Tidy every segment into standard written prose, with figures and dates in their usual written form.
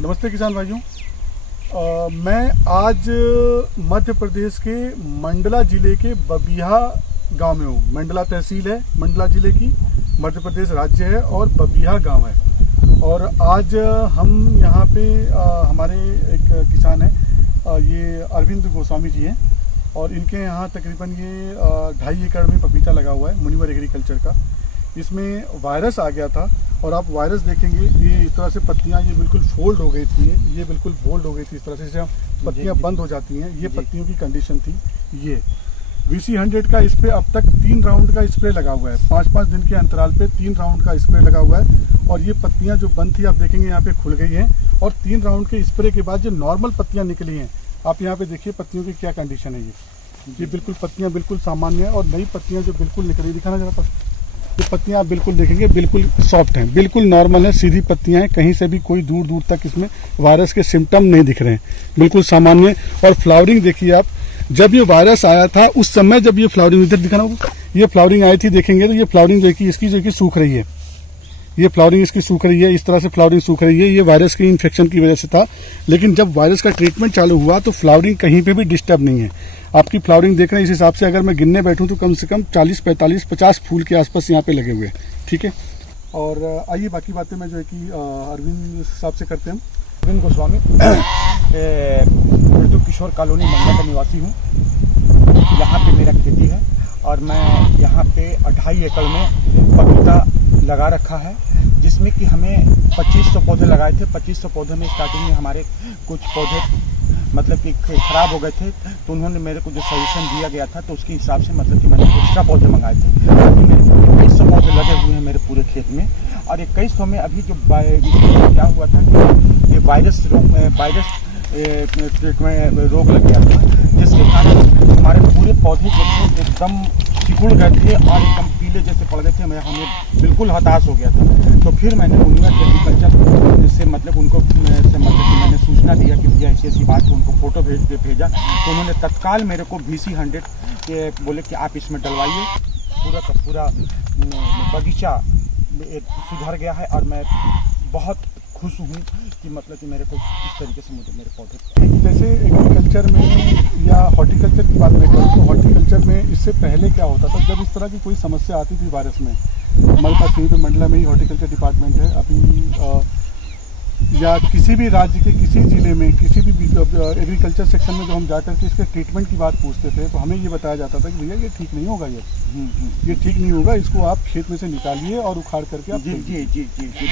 नमस्ते किसान भाइयों। मैं आज मध्य प्रदेश के मंडला ज़िले के बबिहा गांव में हूँ। मंडला तहसील है मंडला ज़िले की, मध्य प्रदेश राज्य है, और बबिहा गांव है। और आज हम यहाँ पे हमारे एक किसान हैं, ये अरविंद गोस्वामी जी हैं, और इनके यहाँ तकरीबन ये 2.5 एकड़ में पपीता लगा हुआ है, मुनिवर एग्रीकल्चर का। इसमें वायरस आ गया था और आप वायरस देखेंगे, ये इस तरह से पत्तियां ये बिल्कुल फोल्ड हो गई थी, ये बिल्कुल फोल्ड हो गई थी इस तरह से, जैसे पत्तियां बंद हो जाती हैं, ये पत्तियों की कंडीशन थी। ये VC100 का इस पे अब तक 3 राउंड का स्प्रे लगा हुआ है, 5-5 दिन के अंतराल पे 3 राउंड का स्प्रे लगा हुआ है। और ये पत्तियां जो बंद थी आप देखेंगे यहाँ पे खुल गई हैं, और 3 राउंड के स्प्रे के बाद जो नॉर्मल पत्तियां निकली हैं, आप यहाँ पे देखिए पत्तियों की क्या कंडीशन है। ये बिल्कुल पत्तियां बिल्कुल सामान्य है, और नई पत्तियां जो बिल्कुल निकली, दिखाना जरा पास, ये पत्तियां आप बिल्कुल देखेंगे बिल्कुल सॉफ्ट हैं, बिल्कुल नॉर्मल है, सीधी पत्तियां हैं, कहीं से भी कोई दूर दूर तक इसमें वायरस के सिम्टम नहीं दिख रहे हैं, बिल्कुल सामान्य। और फ्लावरिंग देखिए आप, जब ये वायरस आया था उस समय जब ये फ्लावरिंग इधर दिखाना होगा, ये फ्लावरिंग आई थी, देखेंगे तो ये फ्लावरिंग देखिए इसकी जो कि सूख रही है, ये फ्लावरिंग इसकी सूख रही है, इस तरह से फ्लावरिंग सूख रही है। ये वायरस के इन्फेक्शन की वजह से था, लेकिन जब वायरस का ट्रीटमेंट चालू हुआ तो फ्लावरिंग कहीं पे भी डिस्टर्ब नहीं है। आपकी फ्लावरिंग देख रहे हैं, इस हिसाब से अगर मैं गिनने बैठूं तो कम से कम 40, 45, 50 फूल के आसपास यहाँ पे लगे हुए हैं, ठीक है। और आइए बाकी बातें मैं जो है कि अरविंद साहब से करते हैं। अरविंद गोस्वामी, उर्दू किशोर कॉलोनी मंडला का निवासी हूँ। यहाँ पे मेरा खेती है और मैं यहाँ पे 2.5 एकड़ में पपीता लगा रखा है, जिसमें कि हमें 2500 पौधे लगाए थे। 2500 पौधे में स्टार्टिंग में हमारे कुछ पौधे मतलब कि खराब हो गए थे, तो उन्होंने मेरे को जो सजेशन दिया गया था तो उसके हिसाब से मतलब कि मैंने एक्स्ट्रा पौधे मंगाए थे। अभी मेरे 2100 पौधे लगे हुए हैं मेरे पूरे खेत में, और 2100 में अभी जो क्या हुआ था कि ये वायरस रोग लग गया था, जिसके कारण हमारे पूरे पौधे जो थे एकदम सिकुड़ गए थे और एकदम पीले जैसे पड़ गए थे। हमें बिल्कुल हताश हो गया था। तो फिर मैंने मुनिवर एग्रीकल्चर से मतलब उनको से मतलब कि मैंने सूचना दिया कि भैया ऐसी बात है, उनको फोटो भेजा, तो उन्होंने तत्काल मेरे को VC100 के बोले कि आप इसमें डलवाइए। पूरा का पूरा बगीचा सुधर गया है, और मैं बहुत खुश हूँ कि मतलब कि मेरे को इस तरीके से मुझे मेरे पौधे। जैसे एग्रीकल्चर में या हॉर्टिकल्चर की बात मैं करूँ तो हॉर्टिकल्चर में इससे पहले क्या होता था, जब इस तरह की कोई समस्या आती थी वायरस में, हमारे पास यहीं पे मंडला में ही हॉर्टिकल्चर डिपार्टमेंट है अभी, या किसी भी राज्य के किसी जिले में किसी भी एग्रीकल्चर सेक्शन में जो हम जाकर के इसके ट्रीटमेंट की बात पूछते थे, तो हमें ये बताया जाता था कि भैया ये ठीक नहीं होगा, ये ठीक नहीं होगा, इसको आप खेत में से निकालिए और उखाड़ करके आप जी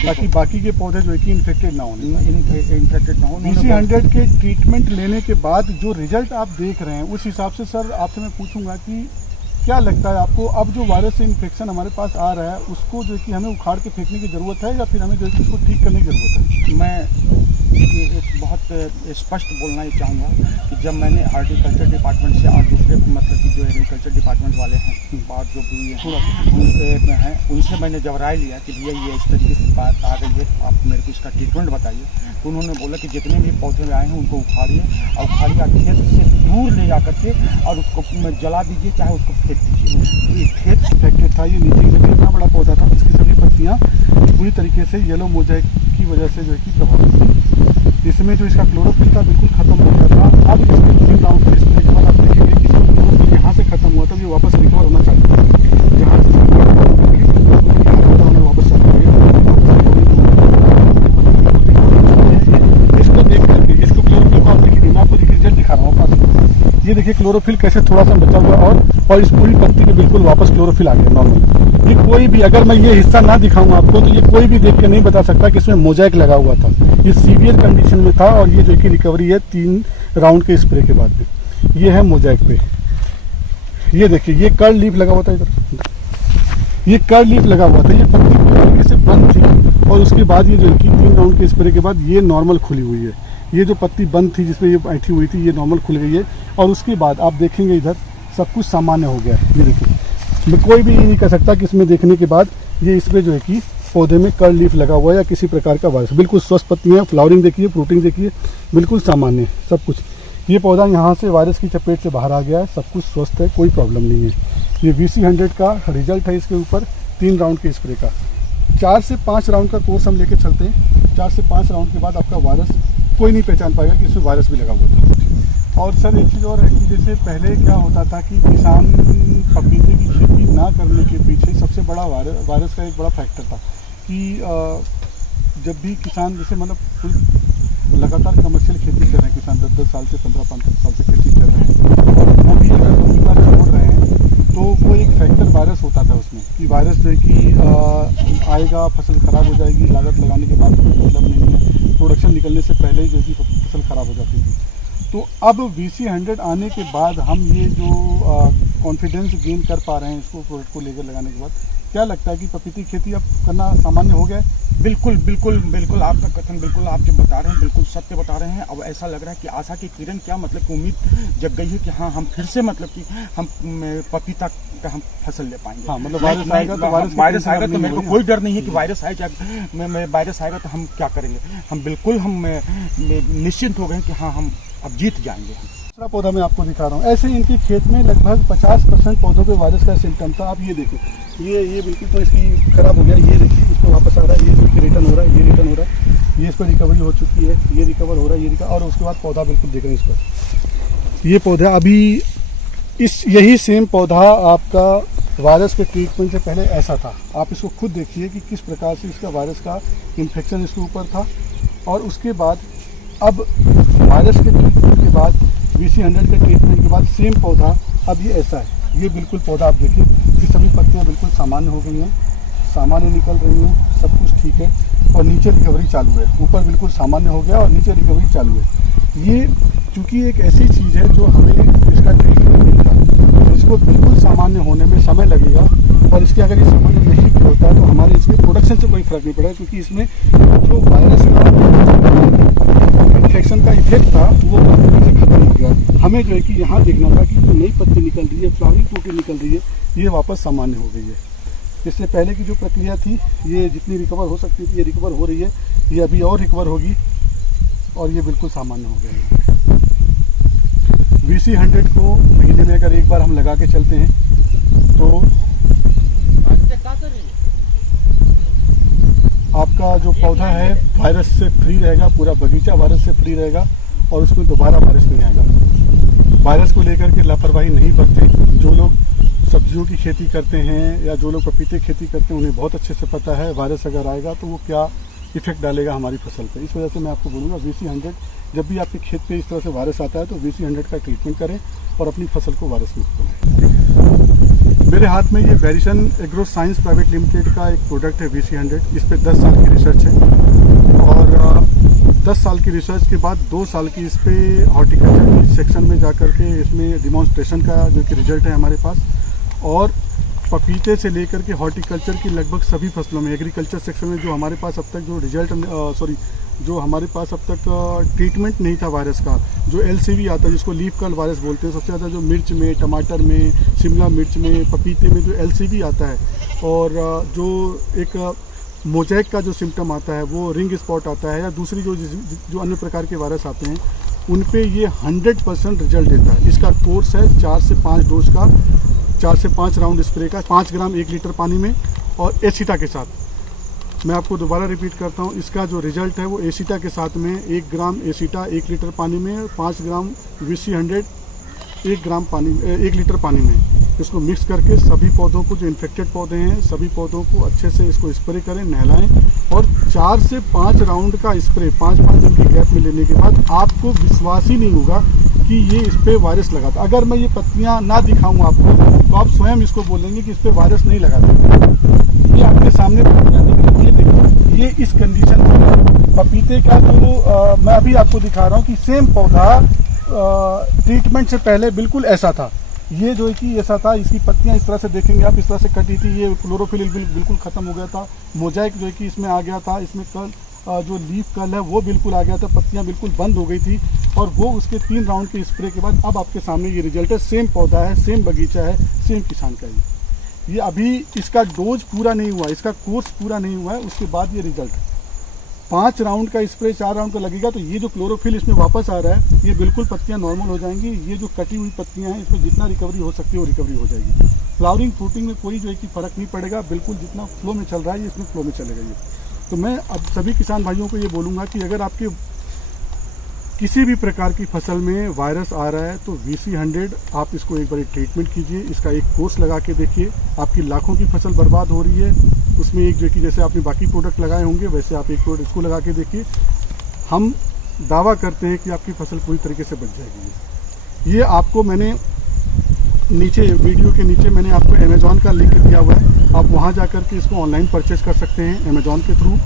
ताकि बाकी के पौधे जो है कि इन्फेक्टेड ना हो। VC100 के ट्रीटमेंट लेने के बाद जो रिजल्ट आप देख रहे हैं, उस हिसाब से सर आपसे मैं पूछूंगा कि क्या लगता है आपको, अब जो वायरस से इन्फेक्शन हमारे पास आ रहा है उसको जो है कि हमें उखाड़ के फेंकने की ज़रूरत है, या फिर हमें जो है कि उसको ठीक करने की ज़रूरत है? मैं ये एक बहुत स्पष्ट बोलना ही चाहूँगा कि जब मैंने हॉर्टिकल्चर डिपार्टमेंट से और दूसरे मतलब कि जो एग्रीकल्चर डिपार्टमेंट वाले हैं और जो भी हैं उनसे मैंने जब राय लिया कि भैया ये इस तरीके से बात आ गई है, आप मेरे को इसका ट्रीटमेंट बताइए, तो उन्होंने बोला कि जितने भी पौधे आए हैं उनको उखाड़िए और खेत से दूर ले जा करके और उसको जला दीजिए, चाहे उसको फेंक दीजिए। ये खेत इन्फेक्टेड था, ये नीचे से इतना बड़ा पौधा था, इसकी सभी पत्तियाँ पूरी तरीके से येलो मोजाइक की वजह से जो है कि प्रभावित थी। इसमें जो इसका क्लोरोफिल था बिल्कुल खत्म हो गया था। अब इसके 3 राउंड के स्प्रे के बाद आप देखेंगे कि जो क्लोरोफिल यहाँ से खत्म हुआ था ये वापस रिकवर होना चालू हुआ, जहाँ से वापस चालू हुआ। इसको देख करके इसको क्लोरोफिल को आप देखिए, मैं आपको रिजल्ट दिखा रहा हूँ पास। ये देखिए क्लोरोफिल कैसे थोड़ा सा बचा हुआ, और इस पूरी पत्ती पे बिल्कुल वापस क्लोरोफिल आ गया नॉर्मल। ये कोई भी, अगर मैं ये हिस्सा ना दिखाऊंगा आपको तो ये कोई भी देख के नहीं बता सकता कि इसमें मोजाइक लगा हुआ था। ये सीवियर कंडीशन में था, और ये जो कि रिकवरी है 3 राउंड के स्प्रे के बाद में। ये है मोजाइक पे, ये देखिए ये कर्ल लीफ लगा हुआ था, इधर ये कर्ल लीफ लगा हुआ था, ये पत्ती पूरी तरीके से बंद थी, और उसके बाद ये जो कि 3 राउंड के स्प्रे के बाद ये नॉर्मल खुली हुई है। ये जो पत्ती बंद थी जिसमें ये बैठी हुई थी, ये नॉर्मल खुल गई है, और उसके बाद आप देखेंगे इधर सब कुछ सामान्य हो गया है। ये देखिए, मैं कोई भी ये नहीं कह सकता कि इसमें देखने के बाद ये इसमें जो है कि पौधे में कर्ल लीफ लगा हुआ है या किसी प्रकार का वायरस, बिल्कुल स्वस्थ पत्तियां, फ्लावरिंग देखिए, फ्रूटिंग देखिए, बिल्कुल सामान्य सब कुछ। ये पौधा यहाँ से वायरस की चपेट से बाहर आ गया है, सब कुछ स्वस्थ है, कोई प्रॉब्लम नहीं है। ये VC100 का रिजल्ट है इसके ऊपर 3 राउंड के स्प्रे का। 4 से 5 राउंड का कोर्स हम लेके चलते हैं। 4 से 5 राउंड के बाद आपका वायरस कोई नहीं पहचान पाएगा कि इसमें वायरस भी लगा हुआ था। और सर एक चीज़ और है कि जैसे पहले क्या होता था कि किसान पपीते की खेती ना करने के पीछे सबसे बड़ा वायरस का एक बड़ा फैक्टर था कि जब भी किसान जैसे मतलब लगातार कमर्शियल खेती कर रहे हैं, किसान 10-10 साल से 15-15 साल से खेती कर रहे हैं और वो भी अगर पपीता छोड़ रहे हैं तो वो एक फैक्टर वायरस होता था उसमें कि वायरस जो है कि आएगा, फसल ख़राब हो जाएगी, लागत लगाने के बाद कोई मतलब नहीं है, प्रोडक्शन निकलने से पहले ही जो है कि फसल ख़राब हो जाती थी। तो अब VC100 आने के बाद हम ये जो कॉन्फिडेंस गेन कर पा रहे हैं इसको प्रोडक्ट को लेकर लगाने के बाद, क्या लगता है कि पपीते की खेती अब करना सामान्य हो गया है? बिल्कुल बिल्कुल बिल्कुल, आपका कथन बिल्कुल आप जब बता रहे हैं बिल्कुल सत्य बता रहे हैं। अब ऐसा लग रहा है कि आशा की किरण क्या मतलब कि उम्मीद जग गई है कि हाँ हम फिर से मतलब कि हम पपीता का हम फसल ले पाएंगे। हाँ, मतलब वायरस आएगा तो वायरस आएगा तो मेरे को कोई डर नहीं है कि वायरस आए, वायरस आएगा तो हम क्या करेंगे। हम बिल्कुल हम निश्चिंत हो गए कि हाँ हम अब जीत जाएंगे। दूसरा पौधा मैं आपको दिखा रहा हूँ। ऐसे इनके खेत में लगभग 50% पौधों पे वायरस का सिम्टम था। आप ये देखो, ये बिल्कुल तो इसकी खराब हो गया। ये देखिए इसको वापस आ रहा है, ये देखिए रिटर्न हो रहा है, ये रिटर्न हो रहा है, ये इस पर रिकवरी हो चुकी है, ये रिकवर हो रहा है, ये और उसके बाद पौधा बिल्कुल देख रहे हैं इस पर। ये पौधा अभी यही सेम पौधा आपका वायरस के ट्रीटमेंट से पहले ऐसा था। आप इसको खुद देखिए कि किस प्रकार से इसका वायरस का इन्फेक्शन इसके ऊपर था। और उसके बाद अब वायरस के ट्रीटमेंट के बाद VC100 के ट्रीटमेंट के बाद सेम पौधा अब ये ऐसा है। ये बिल्कुल पौधा आप देखिए कि सभी पत्तियां बिल्कुल सामान्य हो गई हैं, सामान्य निकल रही हैं, सब कुछ ठीक है और नीचे रिकवरी चालू है। ऊपर बिल्कुल सामान्य हो गया और नीचे रिकवरी चालू है। ये चूँकि एक ऐसी चीज़ है जो हमें इसका ट्रीटमेंट मिलता, इसको बिल्कुल सामान्य होने में समय लगेगा और इसके अगर ये सामान्य नहीं भी होता तो हमारे इसके प्रोडक्शन से कोई फर्क नहीं पड़ेगा, क्योंकि इसमें जो वायरस का इन्फेक्शन का इफेक्ट था वो से खत्म हो गया। हमें जो है कि यहाँ देखना था कि जो नई पत्ती निकल रही है, फ्लावरिंग टूटी निकल रही है, ये वापस सामान्य हो गई है। इससे पहले की जो प्रक्रिया थी, ये जितनी रिकवर हो सकती थी ये रिकवर हो रही है, ये अभी और रिकवर होगी और ये बिल्कुल सामान्य हो गया है। VC100 को महीने में अगर एक बार हम लगा के चलते हैं तो आपका जो पौधा है वायरस से फ्री रहेगा, पूरा बगीचा वायरस से फ्री रहेगा और उसमें दोबारा वायरस नहीं आएगा। वायरस को लेकर के लापरवाही नहीं बरतें। जो लोग सब्जियों की खेती करते हैं या जो लोग पपीते खेती करते हैं उन्हें बहुत अच्छे से पता है वायरस अगर आएगा तो वो क्या इफेक्ट डालेगा हमारी फसल पे। इस वजह से मैं आपको बोलूँगा VC100 जब भी आपके खेत पे इस तरह से वायरस आता है तो VC100 का ट्रीटमेंट करें और अपनी फसल को वायरस मुक्त बनाएं। मेरे हाथ में ये वेरिसन एग्रो साइंस प्राइवेट लिमिटेड का एक प्रोडक्ट है VC100। इस पर 10 साल की रिसर्च है और 10 साल की रिसर्च के बाद 2 साल की इस पर हॉर्टिकल्चर की सेक्शन में जाकर के इसमें डिमॉन्स्ट्रेशन का जो कि रिजल्ट है हमारे पास। और पपीते से लेकर के हॉर्टिकल्चर की लगभग सभी फसलों में एग्रीकल्चर सेक्शन में जो हमारे पास अब तक जो रिजल्ट जो हमारे पास अब तक ट्रीटमेंट नहीं था वायरस का, जो LCV आता है जिसको लीफ कर्ल वायरस बोलते हैं, सबसे ज़्यादा जो मिर्च में, टमाटर में, शिमला मिर्च में, पपीते में जो LCV आता है और जो एक मोजैक का जो सिम्टम आता है वो रिंग स्पॉट आता है या दूसरी जो अन्य प्रकार के वायरस आते हैं उन पे ये 100% रिजल्ट देता है। इसका कोर्स है 4 से 5 डोज का, 4 से 5 राउंड स्प्रे का, 5 ग्राम 1 लीटर पानी में और एसिटा के साथ। मैं आपको दोबारा रिपीट करता हूँ, इसका जो रिजल्ट है वो एसिटा के साथ में 1 ग्राम एसिटा 1 लीटर पानी में, 5 ग्राम VC100 1 लीटर पानी में, इसको मिक्स करके सभी पौधों को जो इन्फेक्टेड पौधे हैं सभी पौधों को अच्छे से इसको स्प्रे करें, नहलाएं और 4 से 5 राउंड का स्प्रे 5-5 दिन की गैप में लेने के बाद आपको विश्वास ही नहीं होगा कि ये इस पर वायरस लगा था। अगर मैं ये पत्तियां ना दिखाऊं आपको तो आप स्वयं इसको बोलेंगे कि इस पर वायरस नहीं लगा था। ये आपके सामने पत्तियां दिख रही है, देखो ये इस कंडीशन में पपीते का जो मैं अभी आपको दिखा रहा हूँ कि सेम पौधा ट्रीटमेंट से पहले बिल्कुल ऐसा था। ये जो है कि ऐसा था, इसकी पत्तियां इस तरह से देखेंगे आप, इस तरह से कटी थी, ये क्लोरोफिल बिल्कुल खत्म हो गया था, मोजाइक जो है कि इसमें आ गया था, इसमें कल जो लीफ कल है वो बिल्कुल आ गया था, पत्तियां बिल्कुल बंद हो गई थी और वो उसके 3 राउंड के स्प्रे के बाद अब आपके सामने ये रिजल्ट है। सेम पौधा है, सेम बगीचा है, सेम किसान का ये अभी इसका डोज पूरा नहीं हुआ, इसका कोर्स पूरा नहीं हुआ है, उसके बाद ये रिजल्ट है। 5 राउंड का स्प्रे 4 राउंड का लगेगा तो ये जो क्लोरोफिल इसमें वापस आ रहा है, ये बिल्कुल पत्तियां नॉर्मल हो जाएंगी। ये जो कटी हुई पत्तियां हैं, इसमें जितना रिकवरी हो सकती है वो रिकवरी हो जाएगी। फ्लावरिंग फ्रूटिंग में कोई जो है कि फ़र्क नहीं पड़ेगा, बिल्कुल जितना फ्लो में चल रहा है ये इसमें फ्लो में चलेगा ये। तो मैं अब सभी किसान भाइयों को ये बोलूँगा कि अगर आपके किसी भी प्रकार की फसल में वायरस आ रहा है तो VC100 आप इसको एक बार ट्रीटमेंट कीजिए, इसका एक कोर्स लगा के देखिए। आपकी लाखों की फसल बर्बाद हो रही है, उसमें एक जो कि जैसे आपने बाकी प्रोडक्ट लगाए होंगे वैसे आप एक प्रोडक्ट इसको लगा के देखिए। हम दावा करते हैं कि आपकी फसल पूरी तरीके से बच जाएगी। ये आपको मैंने नीचे वीडियो के नीचे मैंने आपको अमेज़ॉन का लिंक दिया हुआ है, आप वहाँ जा कर के इसको ऑनलाइन परचेज कर सकते हैं अमेज़ॉन के थ्रू।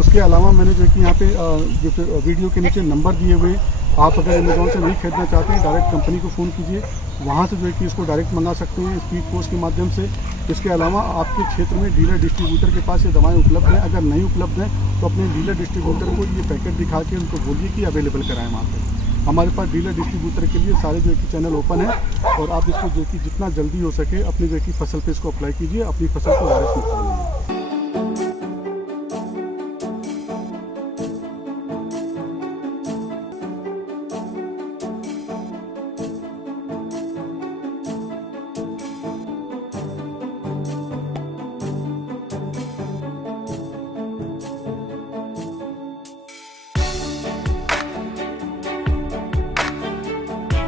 उसके अलावा मैंने जो कि यहाँ पे जो वीडियो के नीचे नंबर दिए हुए, आप अगर अमेज़ॉन से नहीं खरीदना चाहते हैं डायरेक्ट कंपनी को फ़ोन कीजिए, वहाँ से जो है कि इसको डायरेक्ट मंगा सकते हैं स्पीड पोस्ट के माध्यम से। इसके अलावा आपके क्षेत्र में डीलर डिस्ट्रीब्यूटर के पास ये दवाएं उपलब्ध हैं, अगर नहीं उपलब्ध हैं तो अपने डीलर डिस्ट्रीब्यूटर को ये पैकेट दिखा के उनको बोलिए कि अवेलेबल कराएं वहाँ पर। हमारे पास डीलर डिस्ट्रीब्यूटर के लिए सारे जो है कि चैनल ओपन है और आप इसको जो कि जितना जल्दी हो सके अपनी जो है कि फसल पे इसको अप्लाई कीजिए, अपनी फसल को वायरस मुक्त बनाइए।